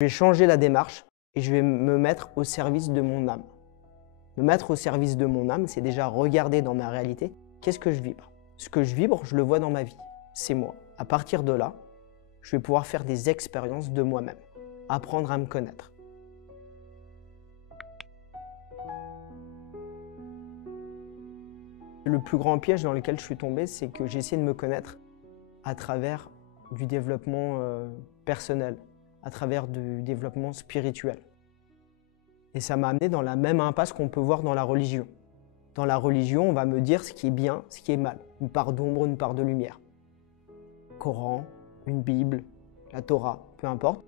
Je vais changer la démarche et je vais me mettre au service de mon âme. Me mettre au service de mon âme, c'est déjà regarder dans ma réalité, qu'est-ce que je vibre. Ce que je vibre, je le vois dans ma vie, c'est moi. À partir de là, je vais pouvoir faire des expériences de moi-même, apprendre à me connaître. Le plus grand piège dans lequel je suis tombé, c'est que j'ai essayé de me connaître à travers du développement personnel, à travers du développement spirituel. Et ça m'a amené dans la même impasse qu'on peut voir dans la religion. Dans la religion, on va me dire ce qui est bien, ce qui est mal. Une part d'ombre, une part de lumière. Coran, une Bible, la Torah, peu importe.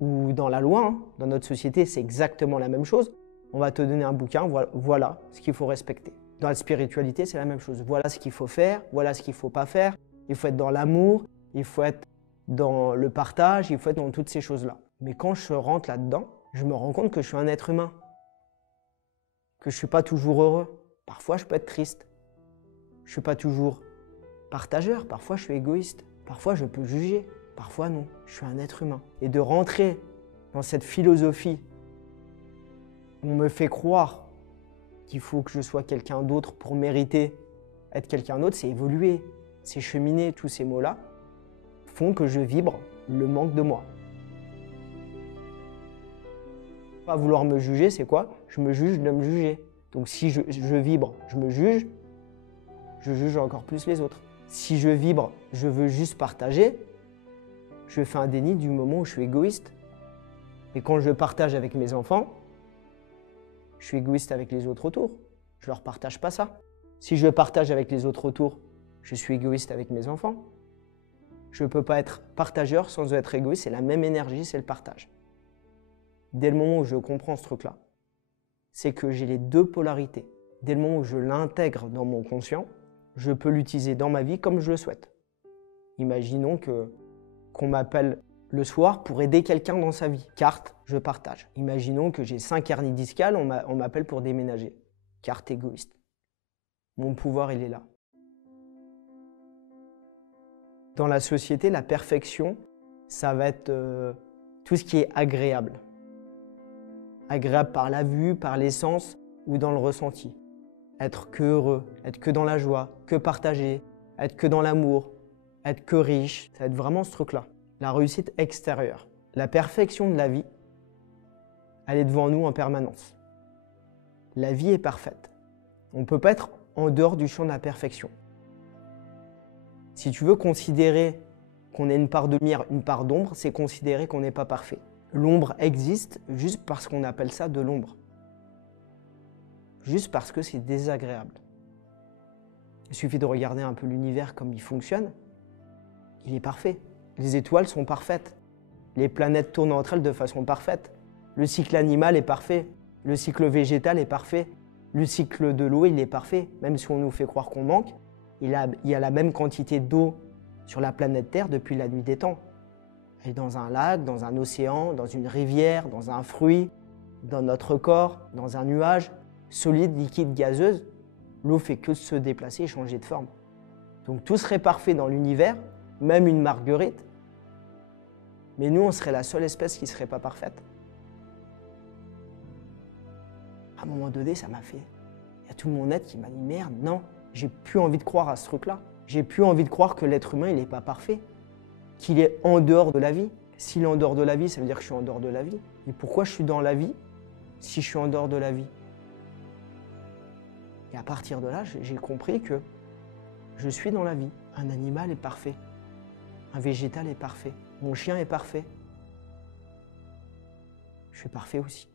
Ou dans la loi, dans notre société, c'est exactement la même chose. On va te donner un bouquin, voilà ce qu'il faut respecter. Dans la spiritualité, c'est la même chose. Voilà ce qu'il faut faire, voilà ce qu'il ne faut pas faire. Il faut être dans l'amour, il faut être dans le partage, il faut être dans toutes ces choses-là. Mais quand je rentre là-dedans, je me rends compte que je suis un être humain. Que je ne suis pas toujours heureux. Parfois, je peux être triste. Je ne suis pas toujours partageur. Parfois, je suis égoïste. Parfois, je peux juger. Parfois, non. Je suis un être humain. Et de rentrer dans cette philosophie où on me fait croire qu'il faut que je sois quelqu'un d'autre pour mériter être quelqu'un d'autre, c'est évoluer, c'est cheminer. Tous ces mots-là font que je vibre le manque de moi. Pas vouloir me juger, c'est quoi? Je me juge de me juger. Donc si je vibre, je me juge encore plus les autres. Si je vibre, je veux juste partager, je fais un déni du moment où je suis égoïste. Et quand je partage avec mes enfants, je suis égoïste avec les autres autour. Je leur partage pas ça. Si je partage avec les autres autour, je suis égoïste avec mes enfants. Je ne peux pas être partageur sans être égoïste, c'est la même énergie, c'est le partage. Dès le moment où je comprends ce truc-là, c'est que j'ai les deux polarités. Dès le moment où je l'intègre dans mon conscient, je peux l'utiliser dans ma vie comme je le souhaite. Imaginons qu'on m'appelle le soir pour aider quelqu'un dans sa vie. Carte, je partage. Imaginons que j'ai 5 hernies discales, on m'appelle pour déménager. Carte égoïste. Mon pouvoir, il est là. Dans la société, la perfection, ça va être tout ce qui est agréable. Agréable par la vue, par les sens ou dans le ressenti. Être que heureux, être que dans la joie, que partager, être que dans l'amour, être que riche. Ça va être vraiment ce truc-là. La réussite extérieure. La perfection de la vie, elle est devant nous en permanence. La vie est parfaite. On ne peut pas être en dehors du champ de la perfection. Si tu veux considérer qu'on ait une part de lumière, une part d'ombre, c'est considérer qu'on n'est pas parfait. L'ombre existe juste parce qu'on appelle ça de l'ombre. Juste parce que c'est désagréable. Il suffit de regarder un peu l'univers comme il fonctionne. Il est parfait. Les étoiles sont parfaites. Les planètes tournent entre elles de façon parfaite. Le cycle animal est parfait. Le cycle végétal est parfait. Le cycle de l'eau, il est parfait. Même si on nous fait croire qu'on manque, il y a la même quantité d'eau sur la planète Terre depuis la nuit des temps. Elle est dans un lac, dans un océan, dans une rivière, dans un fruit, dans notre corps, dans un nuage, solide, liquide, gazeuse. L'eau fait que se déplacer et changer de forme. Donc tout serait parfait dans l'univers, même une marguerite. Mais nous, on serait la seule espèce qui ne serait pas parfaite. À un moment donné, ça m'a fait... Il y a tout mon être qui m'a dit « Merde, non, j'ai plus envie de croire à ce truc-là. J'ai plus envie de croire que l'être humain, il n'est pas parfait. Qu'il est en dehors de la vie. S'il est en dehors de la vie, ça veut dire que je suis en dehors de la vie. Et pourquoi je suis dans la vie si je suis en dehors de la vie ?» Et à partir de là, j'ai compris que je suis dans la vie. Un animal est parfait. Un végétal est parfait. Mon chien est parfait. Je suis parfait aussi.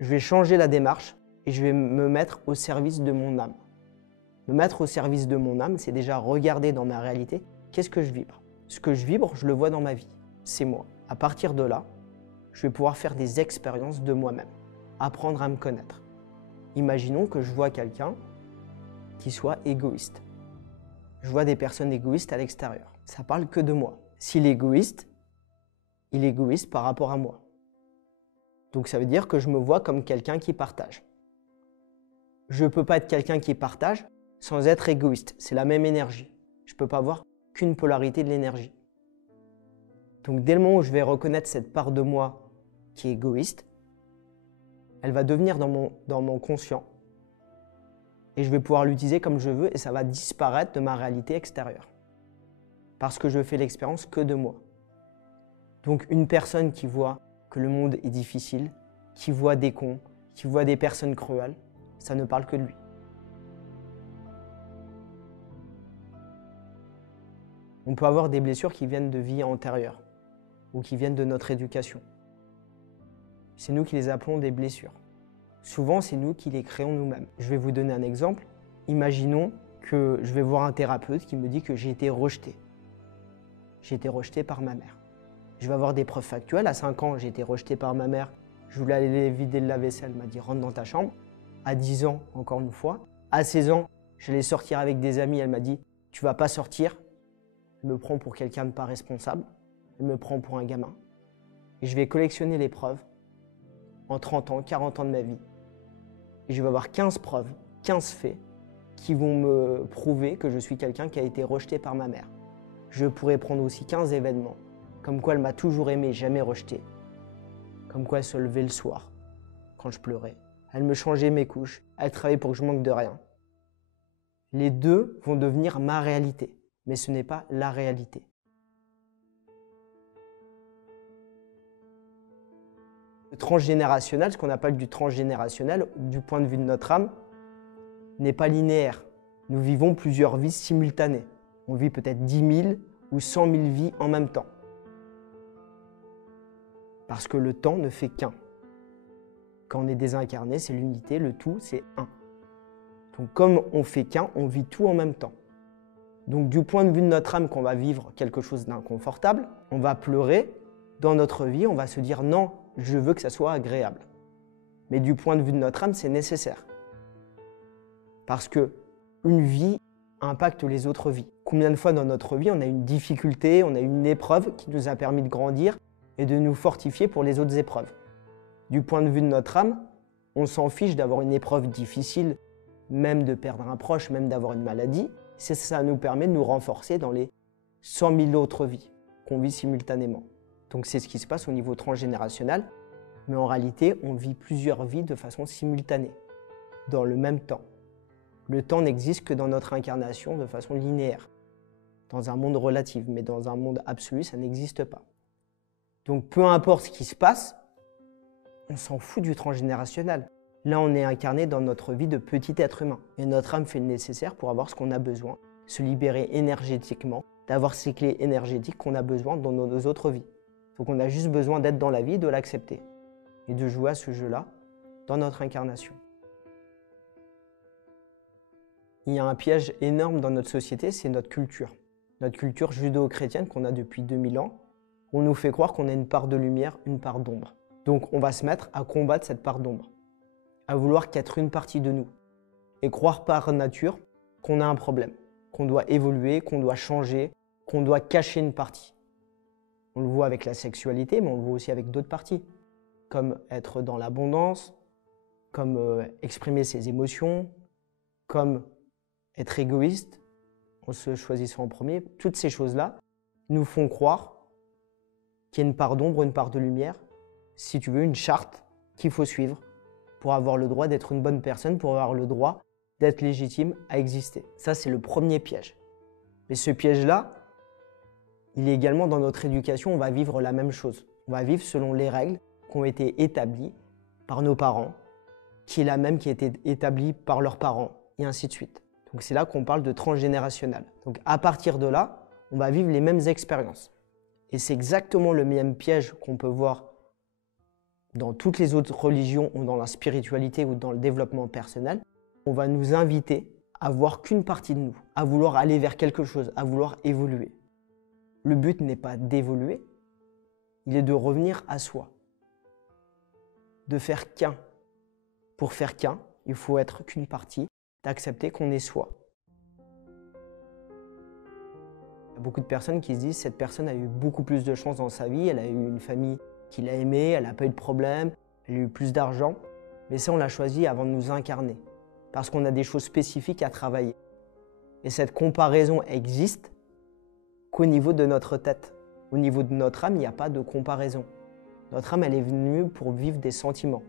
Je vais changer la démarche et je vais me mettre au service de mon âme. Me mettre au service de mon âme, c'est déjà regarder dans ma réalité, qu'est-ce que je vibre. Ce que je vibre, je le vois dans ma vie. C'est moi. À partir de là, je vais pouvoir faire des expériences de moi-même. Apprendre à me connaître. Imaginons que je vois quelqu'un qui soit égoïste. Je vois des personnes égoïstes à l'extérieur. Ça parle que de moi. S'il est égoïste, il est égoïste par rapport à moi. Donc ça veut dire que je me vois comme quelqu'un qui partage. Je ne peux pas être quelqu'un qui partage sans être égoïste. C'est la même énergie. Je ne peux pas avoir qu'une polarité de l'énergie. Donc dès le moment où je vais reconnaître cette part de moi qui est égoïste, elle va devenir dans mon conscient et je vais pouvoir l'utiliser comme je veux et ça va disparaître de ma réalité extérieure. Parce que je fais l'expérience que de moi. Donc une personne qui voit que le monde est difficile, qui voit des cons, qui voit des personnes cruelles, ça ne parle que de lui. On peut avoir des blessures qui viennent de vie antérieure ou qui viennent de notre éducation. C'est nous qui les appelons des blessures. Souvent, c'est nous qui les créons nous-mêmes. Je vais vous donner un exemple. Imaginons que je vais voir un thérapeute qui me dit que j'ai été rejeté. J'ai été rejeté par ma mère. Je vais avoir des preuves factuelles. À 5 ans, j'ai été rejeté par ma mère. Je voulais aller vider le lave-vaisselle. Elle m'a dit « rentre dans ta chambre ». À 10 ans, encore une fois. À 16 ans, j'allais sortir avec des amis. Elle m'a dit « tu vas pas sortir ». Elle me prend pour quelqu'un de pas responsable. Elle me prend pour un gamin. Et je vais collectionner les preuves en 30 ans, 40 ans de ma vie. Et je vais avoir 15 preuves, 15 faits qui vont me prouver que je suis quelqu'un qui a été rejeté par ma mère. Je pourrais prendre aussi 15 événements, comme quoi elle m'a toujours aimé, jamais rejeté. Comme quoi elle se levait le soir, quand je pleurais. Elle me changeait mes couches, elle travaillait pour que je manque de rien. Les deux vont devenir ma réalité, mais ce n'est pas la réalité. Le transgénérationnel, ce qu'on appelle du transgénérationnel, du point de vue de notre âme, n'est pas linéaire. Nous vivons plusieurs vies simultanées. On vit peut-être 10 000 ou 100 000 vies en même temps. Parce que le temps ne fait qu'un. Quand on est désincarné, c'est l'unité, le tout, c'est un. Donc comme on fait qu'un, on vit tout en même temps. Donc du point de vue de notre âme, qu'on va vivre quelque chose d'inconfortable, on va pleurer. Dans notre vie, on va se dire non, je veux que ça soit agréable. Mais du point de vue de notre âme, c'est nécessaire. Parce que une vie impacte les autres vies. Combien de fois dans notre vie, on a une difficulté, on a une épreuve qui nous a permis de grandir et de nous fortifier pour les autres épreuves. Du point de vue de notre âme, on s'en fiche d'avoir une épreuve difficile, même de perdre un proche, même d'avoir une maladie. Ça nous permet de nous renforcer dans les 100 000 autres vies qu'on vit simultanément. Donc c'est ce qui se passe au niveau transgénérationnel, mais en réalité, on vit plusieurs vies de façon simultanée, dans le même temps. Le temps n'existe que dans notre incarnation de façon linéaire, dans un monde relatif, mais dans un monde absolu, ça n'existe pas. Donc peu importe ce qui se passe, on s'en fout du transgénérationnel. Là, on est incarné dans notre vie de petit être humain, et notre âme fait le nécessaire pour avoir ce qu'on a besoin, se libérer énergétiquement, d'avoir ces clés énergétiques qu'on a besoin dans nos autres vies. Donc on a juste besoin d'être dans la vie, de l'accepter et de jouer à ce jeu-là dans notre incarnation. Il y a un piège énorme dans notre société, c'est notre culture. Notre culture judéo-chrétienne qu'on a depuis 2000 ans, on nous fait croire qu'on a une part de lumière, une part d'ombre. Donc on va se mettre à combattre cette part d'ombre, à vouloir qu'être une partie de nous et croire par nature qu'on a un problème, qu'on doit évoluer, qu'on doit changer, qu'on doit cacher une partie. On le voit avec la sexualité, mais on le voit aussi avec d'autres parties, comme être dans l'abondance, comme exprimer ses émotions, comme être égoïste, en se choisissant en premier. Toutes ces choses-là nous font croire qu'il y a une part d'ombre, une part de lumière, si tu veux, une charte qu'il faut suivre pour avoir le droit d'être une bonne personne, pour avoir le droit d'être légitime à exister. Ça, c'est le premier piège. Mais ce piège-là, il est également dans notre éducation, on va vivre la même chose. On va vivre selon les règles qui ont été établies par nos parents, qui est la même qui a été établie par leurs parents, et ainsi de suite. Donc c'est là qu'on parle de transgénérationnel. Donc à partir de là, on va vivre les mêmes expériences. Et c'est exactement le même piège qu'on peut voir dans toutes les autres religions ou dans la spiritualité ou dans le développement personnel. On va nous inviter à voir qu'une partie de nous, à vouloir aller vers quelque chose, à vouloir évoluer. Le but n'est pas d'évoluer, il est de revenir à soi, de faire qu'un. Pour faire qu'un, il faut être qu'une partie, d'accepter qu'on est soi. Il y a beaucoup de personnes qui se disent cette personne a eu beaucoup plus de chance dans sa vie, elle a eu une famille qui l'a aimée, elle n'a pas eu de problème, elle a eu plus d'argent, mais ça on l'a choisi avant de nous incarner, parce qu'on a des choses spécifiques à travailler. Et cette comparaison existe qu'au niveau de notre tête. Au niveau de notre âme, il n'y a pas de comparaison. Notre âme, elle est venue pour vivre des sentiments.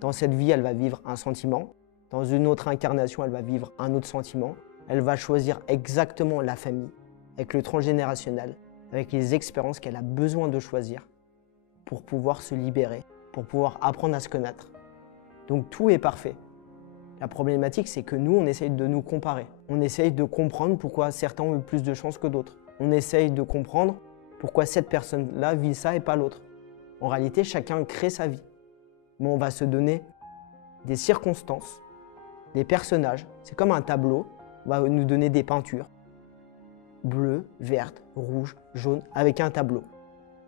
Dans cette vie, elle va vivre un sentiment. Dans une autre incarnation, elle va vivre un autre sentiment. Elle va choisir exactement la famille, avec le transgénérationnel, avec les expériences qu'elle a besoin de choisir pour pouvoir se libérer, pour pouvoir apprendre à se connaître. Donc tout est parfait. La problématique, c'est que nous, on essaye de nous comparer. On essaye de comprendre pourquoi certains ont eu plus de chance que d'autres. On essaye de comprendre pourquoi cette personne-là vit ça et pas l'autre. En réalité, chacun crée sa vie. Mais on va se donner des circonstances, des personnages. C'est comme un tableau. On va nous donner des peintures. Bleues, vertes, rouges, jaunes, avec un tableau,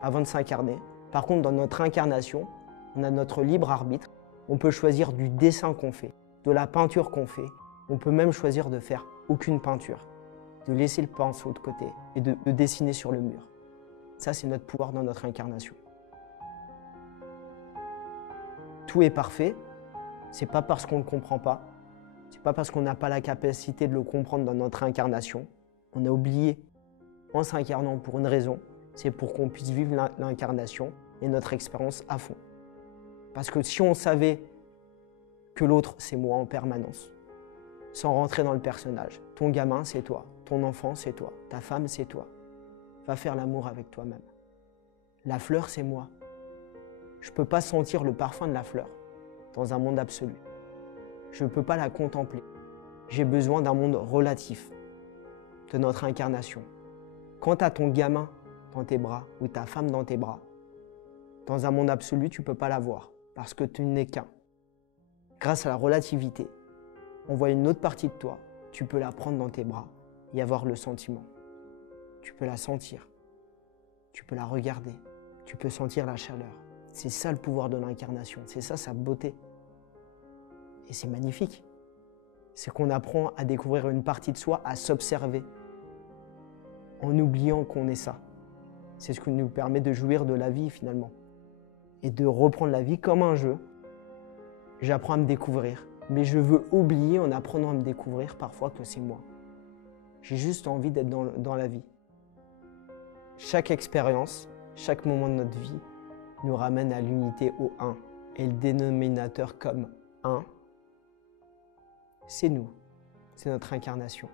avant de s'incarner. Par contre, dans notre incarnation, on a notre libre arbitre. On peut choisir du dessin qu'on fait, de la peinture qu'on fait. On peut même choisir de faire aucune peinture, de laisser le pinceau de côté et de dessiner sur le mur. Ça, c'est notre pouvoir dans notre incarnation. Tout est parfait. C'est pas parce qu'on ne le comprend pas. C'est pas parce qu'on n'a pas la capacité de le comprendre dans notre incarnation. On a oublié en s'incarnant pour une raison. C'est pour qu'on puisse vivre l'incarnation et notre expérience à fond. Parce que si on savait que l'autre, c'est moi en permanence, sans rentrer dans le personnage, ton gamin, c'est toi, ton enfant, c'est toi, ta femme, c'est toi. Va faire l'amour avec toi-même. La fleur, c'est moi. Je ne peux pas sentir le parfum de la fleur dans un monde absolu. Je ne peux pas la contempler. J'ai besoin d'un monde relatif de notre incarnation. Quand tu as ton gamin dans tes bras ou ta femme dans tes bras, dans un monde absolu, tu ne peux pas la voir parce que tu n'es qu'un. Grâce à la relativité, on voit une autre partie de toi, tu peux la prendre dans tes bras et avoir le sentiment. Tu peux la sentir, tu peux la regarder, tu peux sentir la chaleur. C'est ça le pouvoir de l'incarnation, c'est ça sa beauté. Et c'est magnifique. C'est qu'on apprend à découvrir une partie de soi, à s'observer, en oubliant qu'on est ça. C'est ce qui nous permet de jouir de la vie finalement. Et de reprendre la vie comme un jeu. J'apprends à me découvrir, mais je veux oublier en apprenant à me découvrir parfois que c'est moi. J'ai juste envie d'être dans la vie. Chaque expérience, chaque moment de notre vie nous ramène à l'unité au 1. Et le dénominateur comme 1, c'est nous, c'est notre incarnation.